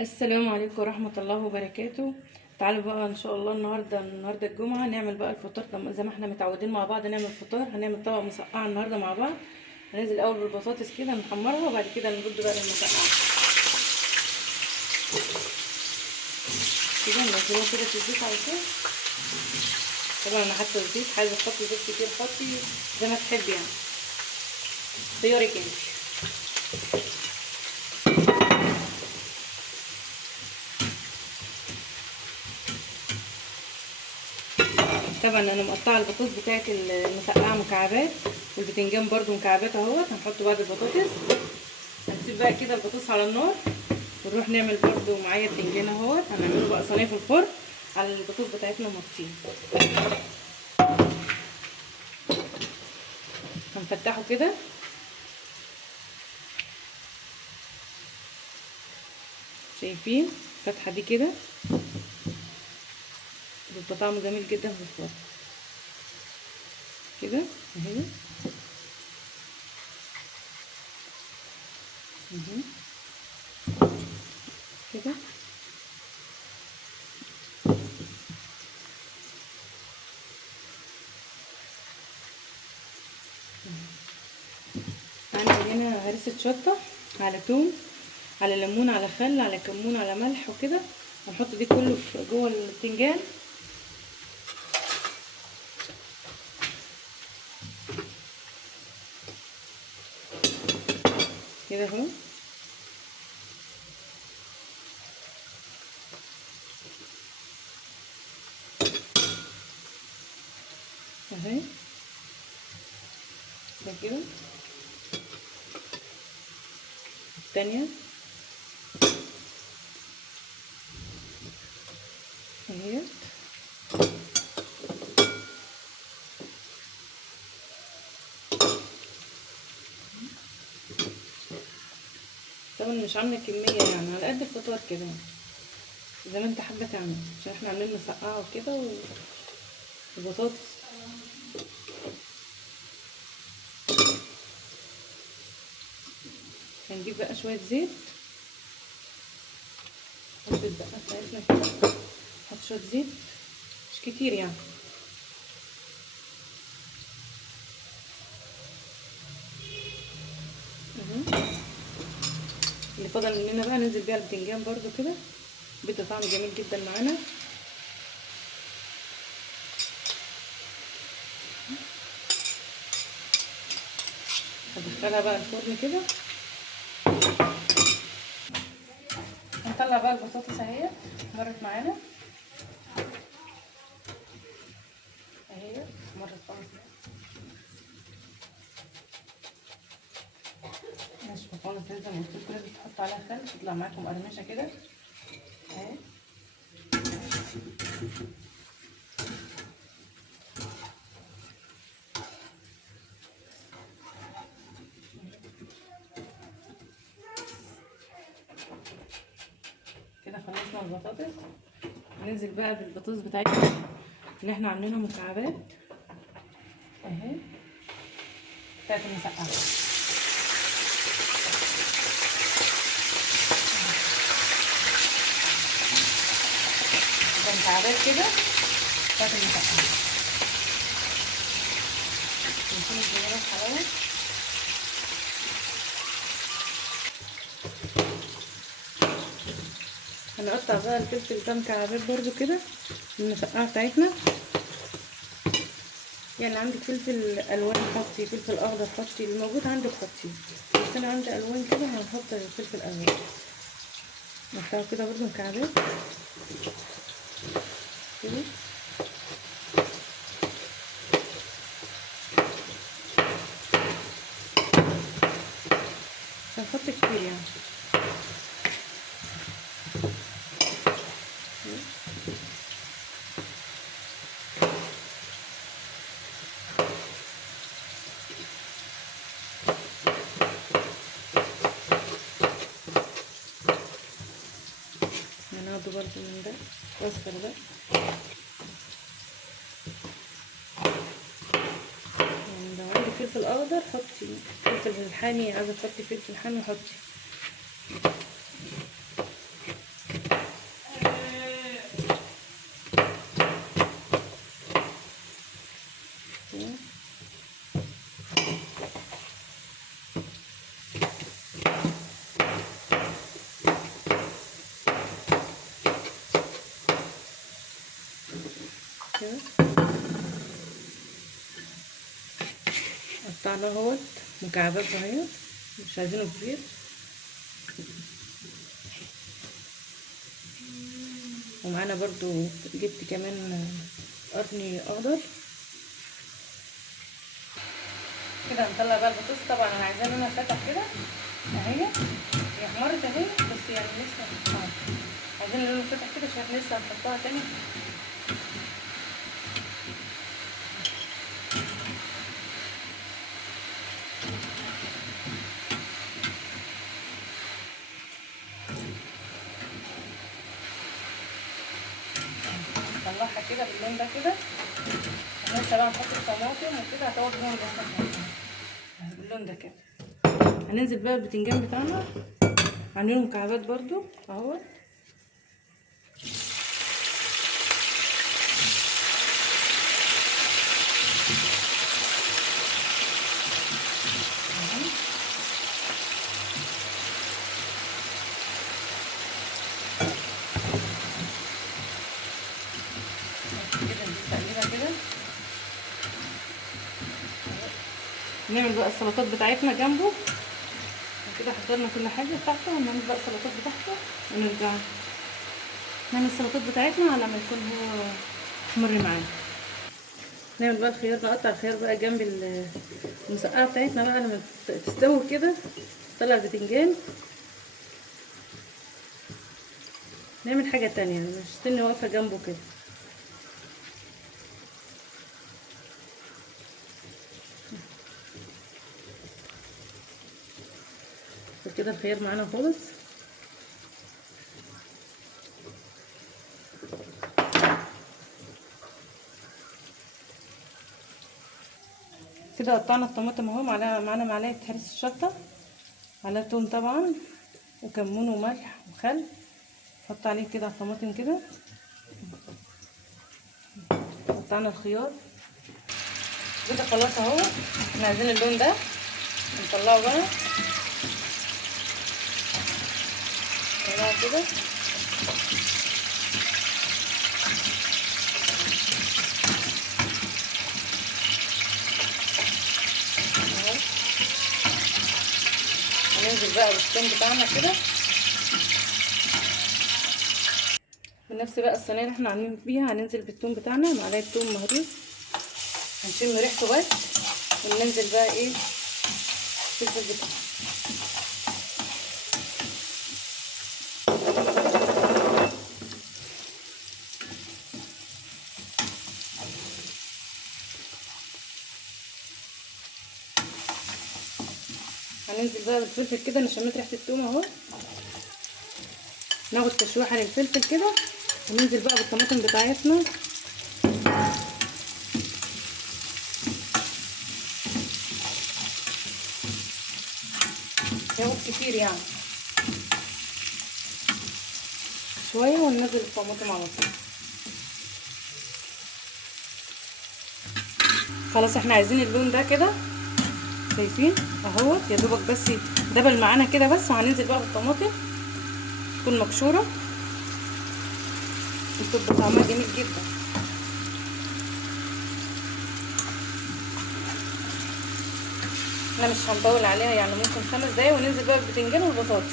السلام عليكم ورحمة الله وبركاته. تعالوا بقى ان شاء الله النهارده الجمعة نعمل بقى الفطار زي ما احنا متعودين مع بعض نعمل فطار. هنعمل طبق مسقعة النهارده مع بعض. هننزل الاول بالبطاطس كده نحمرها وبعد كده نرد بقى للمسقعة كده ننزلها كده في الزيت على طول. طبعا انا حاطه الزيت، عايزه تحطي زيت كتير حطي زي ما تحبي يعني، خيارك انت. طبعا انا مقطعه البطاطس بتاعت المسقعه مكعبات، والبتنجان برده مكعبات اهوت. هنحط بعد البطاطس، هنسيب بقى كده البطاطس على النار ونروح نعمل برده معايا البتنجان اهوت. هنعمله بقى صينيه في الفرن على البطاطس بتاعتنا مطفيه. هنفتحه كده شايفين الفتحه دي كده، بيبقى طعمه جميل جدا في الفرن كده اهي. كده عندي هنا هرسة شطة على توم على ليمون على خل على كمون على ملح وكده. هنحط دي كله في جوه البتنجان كده اهو. اهي ده كده. التانية اهي. طبعا مش عامله كميه يعني، على قد الفطار كده زي ما انت حابه تعمل، عشان احنا عاملين مسقعه وكده وبطاطس. هنجيب بقى شويه زيت، نحط الدقه بتاعتنا كده، نحط شويه زيت مش كتير يعني. اللي فضل مننا بقى ننزل بيها البتنجان برده كده، بيدي طعم جميل جدا معانا. هدخلها بقى الفرن كده. هنطلع بقى البطاطس اهي مرت معانا اهي، مرت خالص. ماشي خالص زي ما قلت لكم، لازم تحطوا عليها خل تطلع معاكم قرمشه كده اهي. كده خلصنا البطاطس. ننزل بقى بالبطاطس بتاعتنا اللي احنا عاملينها مكعبات اهي بتاعت المسقعه. ده مكعبات كده بتاعت المسقعه. نكون الجميله الحلاوه. هنقطع بقى الفلفل ده مكعبات برضو كده المسقعه بتاعتنا. يعني عندك فلفل الوان حطي، فلفل اخضر حطي، اللي موجود عندك حطي، بس انا عندي الوان كده هنحط الفلفل الالوان. نقطعه كده برضو مكعبات كده. مش هنحط كتير يعني. هناخده برضو من ده الاصفر ده. يعني لو عندك فلفل اخضر حطي، فلفل حامي عايزه تحطي فلفل حامي حطي. كده قطعناه اهوت مكعبات صغيرة، مش عايزينه كبير. ومعانا برضو جبت كمان قرن اخضر. كده هنطلع بقى البطاطس. طبعا انا عايزاه لونها فاتح كده اهي، هي احمرت اهي بس يعني لسه عايزين لونه فاتح كده عشان لسه هنحطها تاني. نطلعها كده باللون ده كده. لسه بقى نحط الطماطم وكده هتقعد لون بس باللون ده كده. هننزل بقى البتنجان بتاعنا عاملينه مكعبات برضو اهو. كده نقلبها كده. نعمل بقى السلطات بتاعتنا جنبه كده. حضرنا كل حاجه بتاعته ونعمل بقى السلطات بتاعته ونرجع نعمل السلطات بتاعتنا على ما يكون هو مر معانا. نعمل بقى الخيار، نقطع الخيار بقى جنب المسقعه بتاعتنا بقى لما تستوي كده. نطلع البتنجان نعمل حاجه تانية، مش استني واقفه جنبه كده. كده الخيار معانا خالص. كده قطعنا الطماطم اهو، معانا معلقه هرس الشطه، على توم طبعا وكمون وملح وخل. نحط عليه كده على الطماطم كده. قطعنا الخيار كده خلاص اهو. احنا عايزين اللون ده نطلعه بقى. نطلعه كده اهو. هننزل بقى بالثوم بتاعنا كده بنفس بقى الصينيه اللي احنا عاملين فيها. هننزل بالثوم بتاعنا، معلقه ثوم مهروس هنشم ريحته بس. وننزل بقى ايه الفلفل بتاعنا. هننزل بقى بالفلفل كده. انا شميت ريحه الثوم اهو. ناخد تشويحه للفلفل كده وننزل بقى بالطماطم بتاعتنا. ياخد كتير يعني شويه وننزل الطماطم على طول. خلاص احنا عايزين اللون ده كده، شايفين اهوت يا دوبك بس دبل معانا كده بس. وهننزل بقى بالطماطم تكون مبشوره بتبقى طعمها جميل جدا. احنا مش هنطول عليها يعني ممكن 5 دقايق. وننزل بقى بالبتنجان والبطاطس.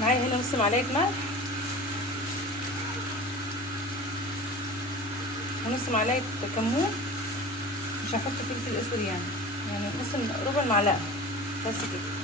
معايا هنا نص معلقه ملح ونص معلقه كمون. مش هحط فلفل اسود يعني نص ربع معلقه بس كده.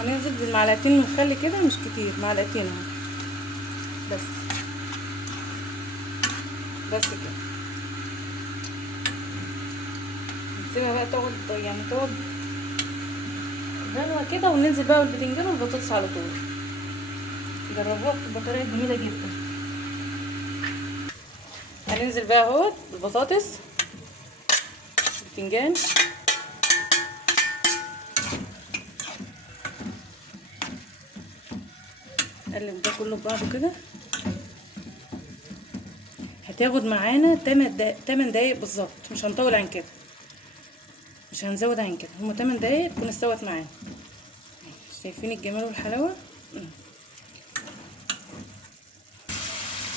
هننزل بالمعلقتين من الخل كده، مش كتير، معلقتين اهو بس كده. نسيبها بقى تقعد غلوه كده. وننزل بقى بالبتنجان والبطاطس على طول. جربوها بتبقى طريقه جميله جدا. هننزل بقى اهو بالبطاطس البتنجان نقلب ده كله ببعضه كده. هتاخد معانا 8 دقايق بالظبط، مش هنطول عن كده، مش هنزود عن كده، هما 8 دقايق تكون استوت معانا. شايفين الجمال والحلاوه.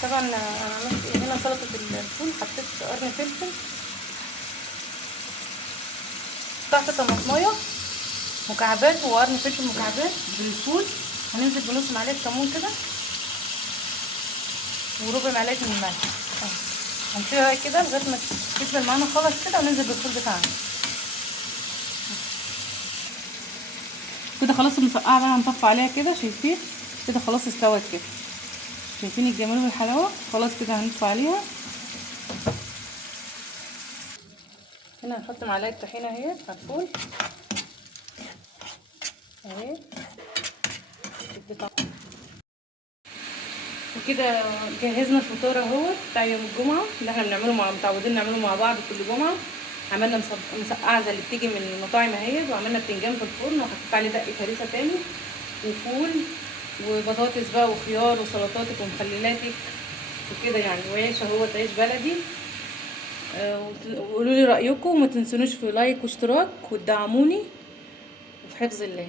طبعا انا عملت هنا سلطه الفول، حطيت قرن فلفل، قطعت طماطمايه مكعبات وقرن فلفل مكعبات بالفول. هننزل بنص معلقه كمون كده وربع معلقه من الملح. هنسيبها بقى كده لغايه ما تسبل معانا خالص كده، وننزل بالفول بتاعنا كده. خلاص المسقعه بقى هنطفي عليها كده. شايفين كده خلاص استوت كده. شايفين الجمال والحلاوه. خلاص كده هنطفي عليها. هنا هنحط معلقه طحينه اهي على الفول اهي. وكده جهزنا الفطار اهو بتاع يوم الجمعه اللي احنا بنعمله متعودين نعمله مع بعض كل جمعه. عملنا مسقعه زي اللي بتيجي من المطاعم اهي، وعملنا بتنجان في الفرن وحطيت عليه دقه هريسه تاني وفول وبطاطس بقى وخيار وسلطاتك ومخللاتك وكده يعني، وعيش اهو عيش بلدي. وقولوا لي رايكم، وما تنسونوش في لايك واشتراك وتدعموني، وفي حفظ الله.